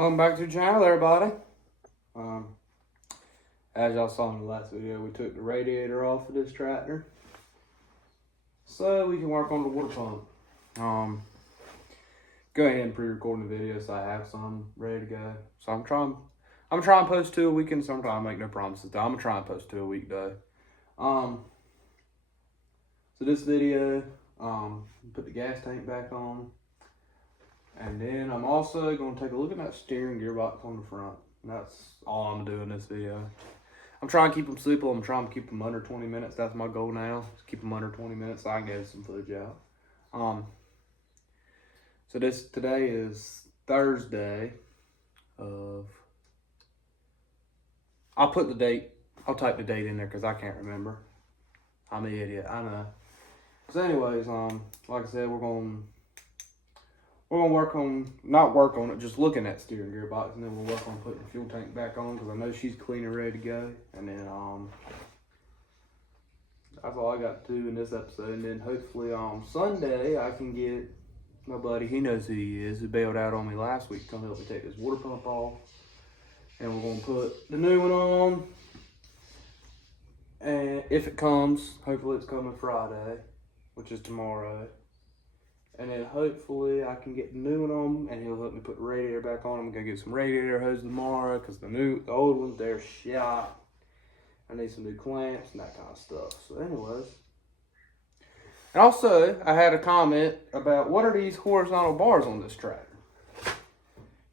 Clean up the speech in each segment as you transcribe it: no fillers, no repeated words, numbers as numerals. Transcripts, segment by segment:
Welcome back to the channel, everybody. As y'all saw in the last video, we took the radiator off of this tractor so we can work on the water pump. Go ahead and pre-recording the video so I have some ready to go. So I'm trying to post 2 a week, and sometimes I make no promises. I'm gonna try and post 2 a week though. So this video, put the gas tank back on. And then I'm also going to take a look at that steering gearbox on the front. And that's all I'm doing in this video. I'm trying to keep them simple. I'm trying to keep them under 20 minutes. That's my goal now. Keep them under 20 minutes so I can get some footage out. So today is Thursday of... I'll put the date. I'll type the date in there because I can't remember. I'm an idiot. I know. So anyways, like I said, we're going to not work on it, just looking at steering gearbox, and then we'll work on putting the fuel tank back on because I know she's clean and ready to go. And then that's all I got to do in this episode. And then hopefully Sunday I can get my buddy, he knows who he is, who bailed out on me last week, come help me take this water pump off. And we're going to put the new one on. And if it comes, hopefully it's coming Friday, which is tomorrow. And then hopefully I can get the new one on, and he'll help me put the radiator back on. I'm gonna get some radiator hose tomorrow because the old ones, they're shot. I need some new clamps and that kind of stuff. So anyways. And also, I had a comment about what are these horizontal bars on this tractor?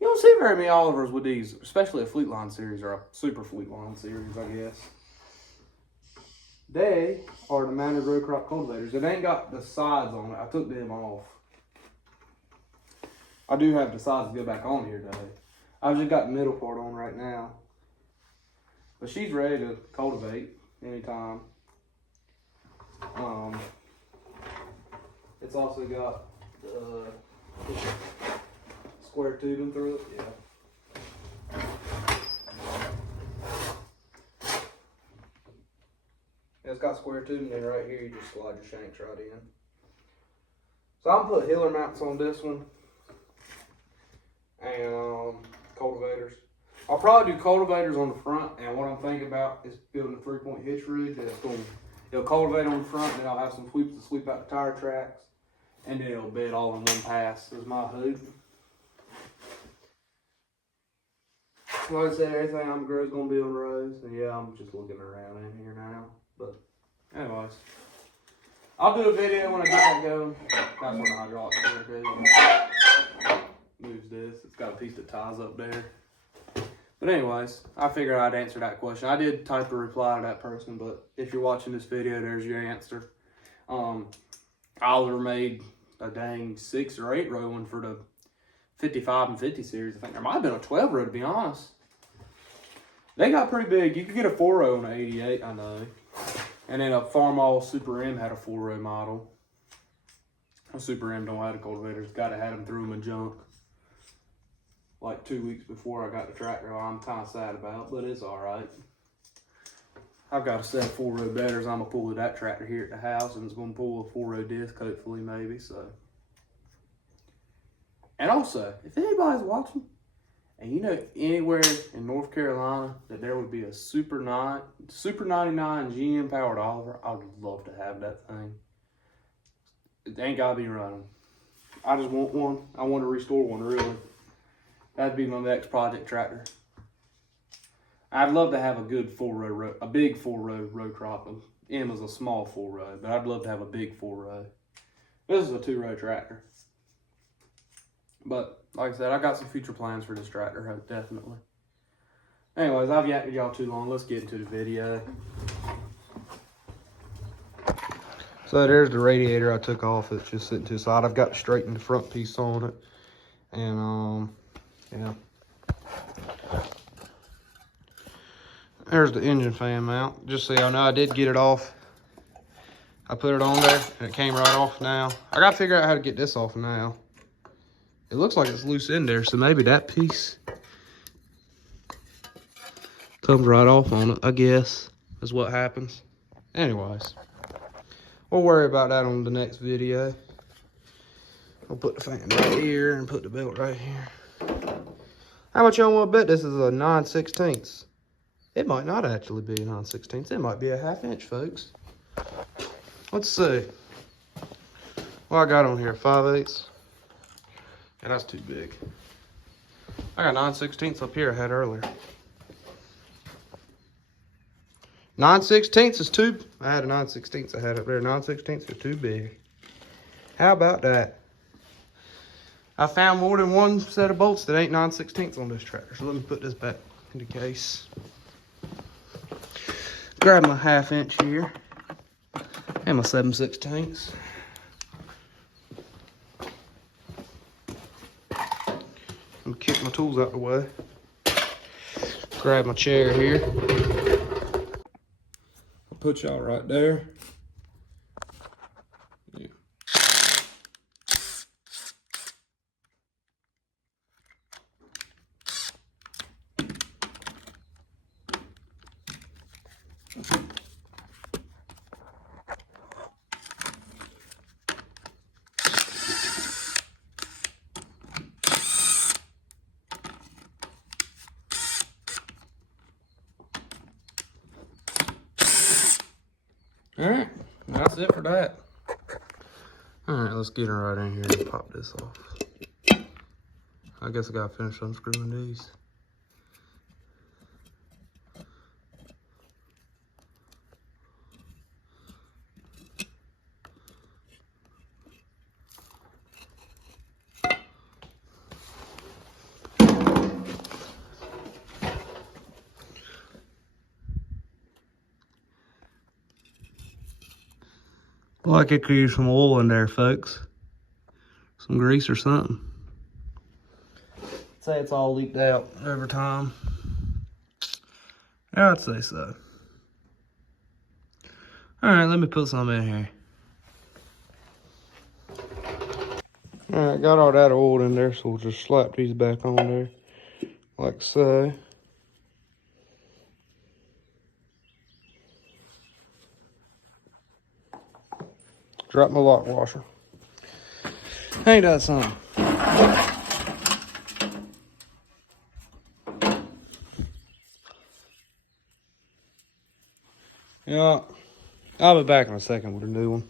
You don't see very many Olivers with these, especially a Fleetline series or a super Fleetline series, I guess. They are the mounted row crop cultivators. It ain't got the sides on it. I took them off. I do have the sides to go back on here though. I've just got the middle part on right now. But she's ready to cultivate anytime. It's also got square tubing through it. Yeah. It's got square tubing, and right here you just slide your shanks right in. So I'm gonna put Hiller mounts on this one and cultivators. I'll probably do cultivators on the front, and what I'm thinking about is building a 3-point hitch ridge it'll cultivate on the front, and then I'll have some sweeps to sweep out the tire tracks, and then it'll bed all in one pass. Is my hope. Like I said, everything I'm growing is gonna be on rows, and yeah, I'm just looking around in here now. But anyways, I'll do a video when I get that going. That's when the hydraulic steer goes. Moves this. It's got a piece that ties up there. But anyways, I figured I'd answer that question. I did type a reply to that person, but if you're watching this video, there's your answer. Oliver made a dang 6 or 8 row one for the 55 and 50 series. I think there might have been a 12 row, to be honest. They got pretty big. You could get a 4 row on an 88, I know. And then a Farmall Super M had a 4 row model. A Super M don't have the cultivators. Got to have them through them junk. Like 2 weeks before I got the tractor, I'm kind of sad about, but it's all right. I've got a set of 4 row bedders. I'm gonna pull with that tractor here at the house, and it's gonna pull a 4 row disc, hopefully, maybe. So. And also, if anybody's watching, and you know anywhere in North Carolina that there would be a Super 99 GM powered Oliver, I would love to have that thing. It ain't gotta be running. I just want one. I want to restore one, really. That'd be my next project tractor. I'd love to have a good a big 4 row row crop. M is a small 4 row, but I'd love to have a big 4 row. This is a 2 row tractor. But like I said, I got some future plans for this tractor, definitely. Anyways, I've yapped y'all too long. Let's get into the video. So there's the radiator I took off. It's just sitting to the side. I've got to straighten the front piece on it. And yeah. There's the engine fan mount. Just so y'all know, I did get it off. I put it on there and it came right off now. I gotta figure out how to get this off now. It looks like it's loose in there, so maybe that piece comes right off on it, I guess, is what happens. Anyways, we'll worry about that on the next video. I'll put the fan right here and put the belt right here. How much y'all want to bet this is a 9/16? It might not actually be a 9/16. It might be a 1/2 inch, folks. Let's see. Well, I got on here 5/8. Yeah, that's too big. I got 9/16 up here I had earlier. 9/16 is too. I had a 9/16 I had up there. 9/16 are too big. How about that? I found more than one set of bolts that ain't 9/16 on this tractor. So let me put this back in the case. Grab my 1/2 inch here and my 7/16. I'm gonna kick my tools out the way. Grab my chair here. I'll put y'all right there. Yeah. All right, that's it for that. All right, let's get her right in here and pop this off. I guess I gotta finish unscrewing these. Like it could use some oil in there, folks. Some grease or something. I'd say it's all leaked out over time. Yeah, I'd say so. All right, let me put some in here. All right, got all that oil in there, so we'll just slap these back on there, like so. Drop my lock washer. Ain't that something? Yeah, I'll be back in a second with a new one.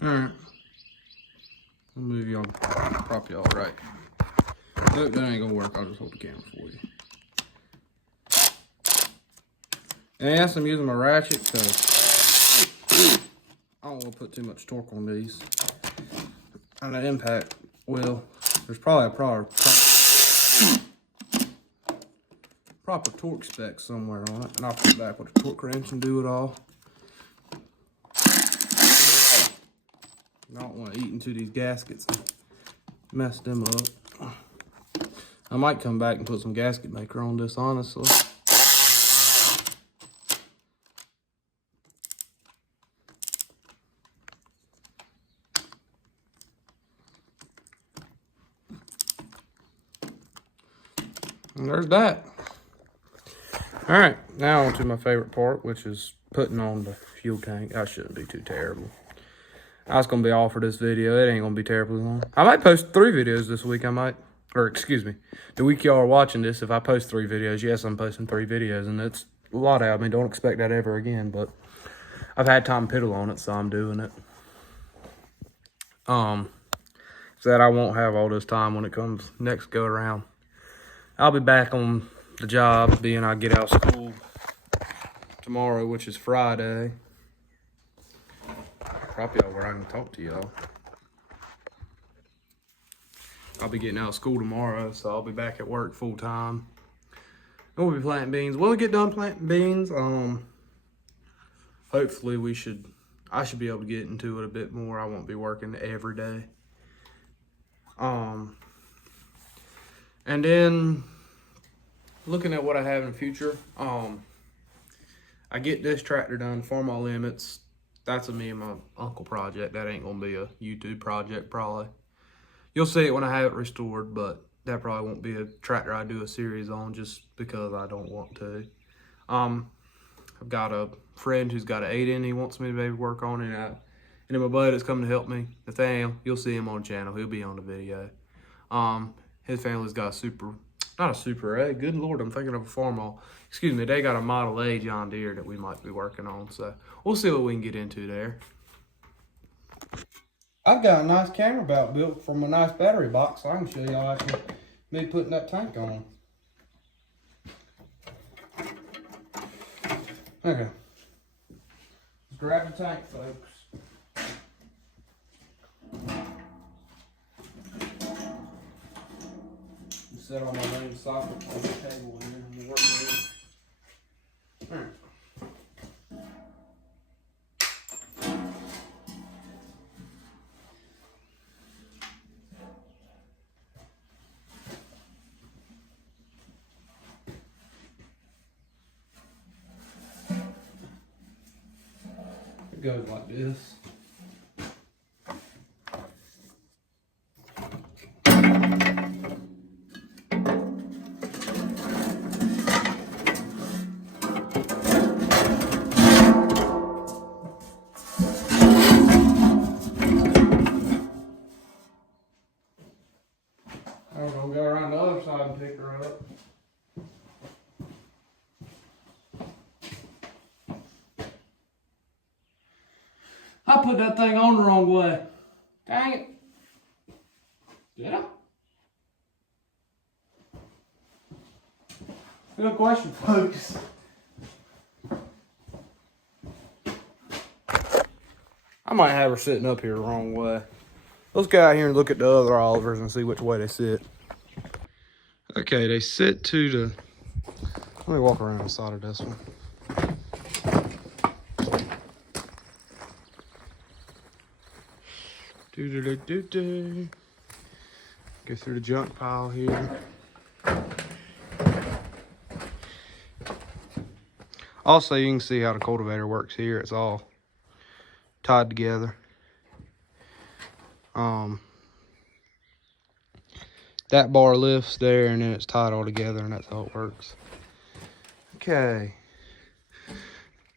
All right. I'll move y'all, prop y'all right. Nope, that ain't gonna work. I'll just hold the camera for you. And yes, I'm using my ratchet because I don't want to put too much torque on these. On the impact wheel, there's probably a proper torque spec somewhere on it, and I'll put it back with a torque wrench and do it all. I don't want to eat into these gaskets and mess them up. I might come back and put some gasket maker on this, honestly. And there's that. All right, now on to my favorite part, which is putting on the fuel tank. That shouldn't be too terrible. I was gonna be all for this video. It ain't gonna be terribly long. I might post 3 videos this week. Or excuse me, the week y'all are watching this, if I post 3 videos, yes, I'm posting 3 videos, and it's a lot out of me. Don't expect that ever again, but I've had time to piddle on it, so I'm doing it. So that I won't have all this time when it comes next go around. I'll be back on the job, being I get out of school tomorrow, which is Friday. Prop y'all where I can talk to y'all. I'll be getting out of school tomorrow, so I'll be back at work full time. And we'll be planting beans. When we get done planting beans, hopefully I should be able to get into it a bit more. I won't be working every day. And then looking at what I have in the future, I get this tractor done for my limits. That's a me and my uncle project. That ain't gonna be a YouTube project probably. You'll see it when I have it restored, but that probably won't be a tractor I do a series on just because I don't want to. I've got a friend who's got an 8N he wants me to maybe work on, and then my buddy that's coming to help me, Nathaniel, you'll see him on the channel. He'll be on the video. His family's got a super not a Super A. Good Lord, I'm thinking of a Farmall. Excuse me, they got a Model A John Deere that we might be working on. So we'll see what we can get into there. I've got a nice camera belt built from a nice battery box, so I can show y'all actually me putting that tank on. Okay. Let's grab the tank, folks. Set on my main socket on the table here and work with it. All right. It goes like this. We're gonna go around the other side and pick her up. I put that thing on the wrong way. Dang it. Did I? Good question, folks. I might have her sitting up here the wrong way. Let's go out here and look at the other Olivers and see which way they sit. Okay, they sit to the... Let me walk around the side of this one. Do-do-do-do-do. Go through the junk pile here. Also, you can see how the cultivator works here. It's all tied together. That bar lifts there and then it's tied all together and that's how it works. Okay.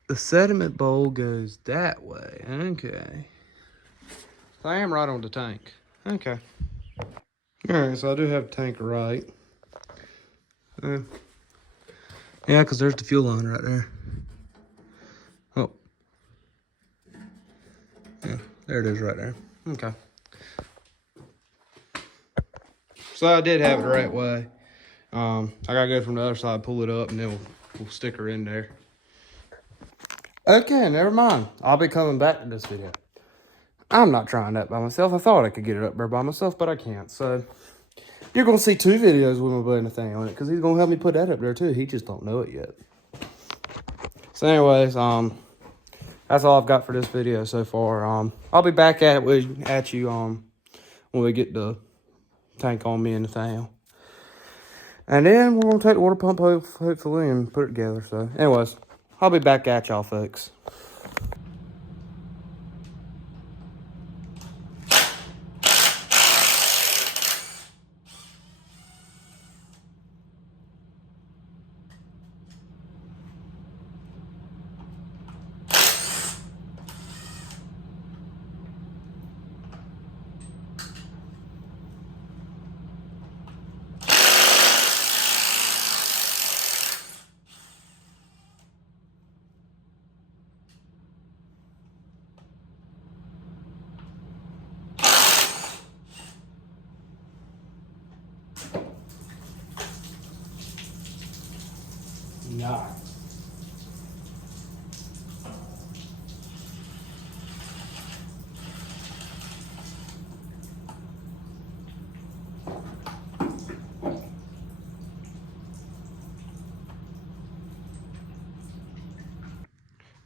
The sediment bowl goes that way. Okay. So I am right on the tank. Okay. Alright, so I do have the tank right. Yeah, because there's the fuel line right there. Oh. Yeah, there it is right there. Okay. So I did have it the right way. I gotta go from the other side, pull it up, and then we'll stick her in there. Okay, never mind. I'll be coming back to this video. I'm not trying that by myself. I thought I could get it up there by myself, but I can't. So you're gonna see 2 videos with me putting a thing on it, because he's gonna help me put that up there too. He just don't know it yet. So anyways, that's all I've got for this video so far. I'll be back at you when we get the tank on me and Nathaniel. And then we're going to take the water pump hopefully and put it together. So anyways, I'll be back at y'all, folks. Nah.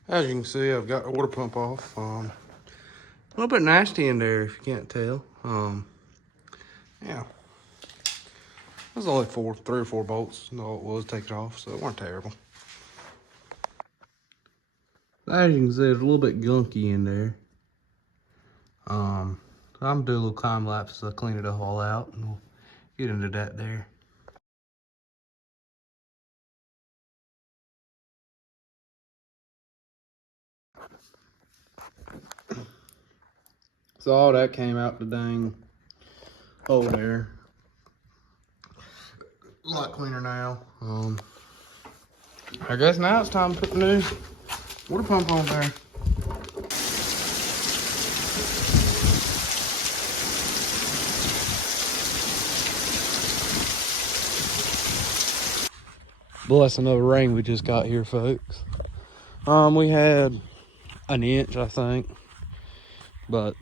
As you can see, I've got the water pump off. A little bit nasty in there, if you can't tell. Yeah. There's only 3 or 4 bolts. All it was, take it off, so it weren't terrible. As you can see, it's a little bit gunky in there. I'm gonna do a little time lapse to clean it all out, and we'll get into that there. So all that came out the dang hole there. A lot cleaner now. I guess now it's time to put the new water pump on there. Blessing of rain we just got here, folks. We had an inch, I think, but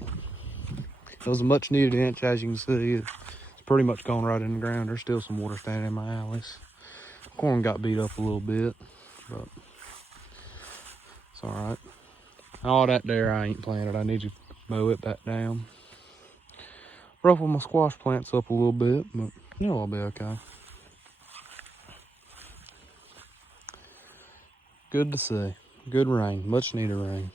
it was a much needed inch. As you can see, it's pretty much gone right in the ground. There's still some water standing in my alleys. Corn got beat up a little bit, but it's all right. All that there I ain't planted. I need to mow it back down. Ruffle my squash plants up a little bit, but it'll be okay. Good to see. Good rain, much needed rain.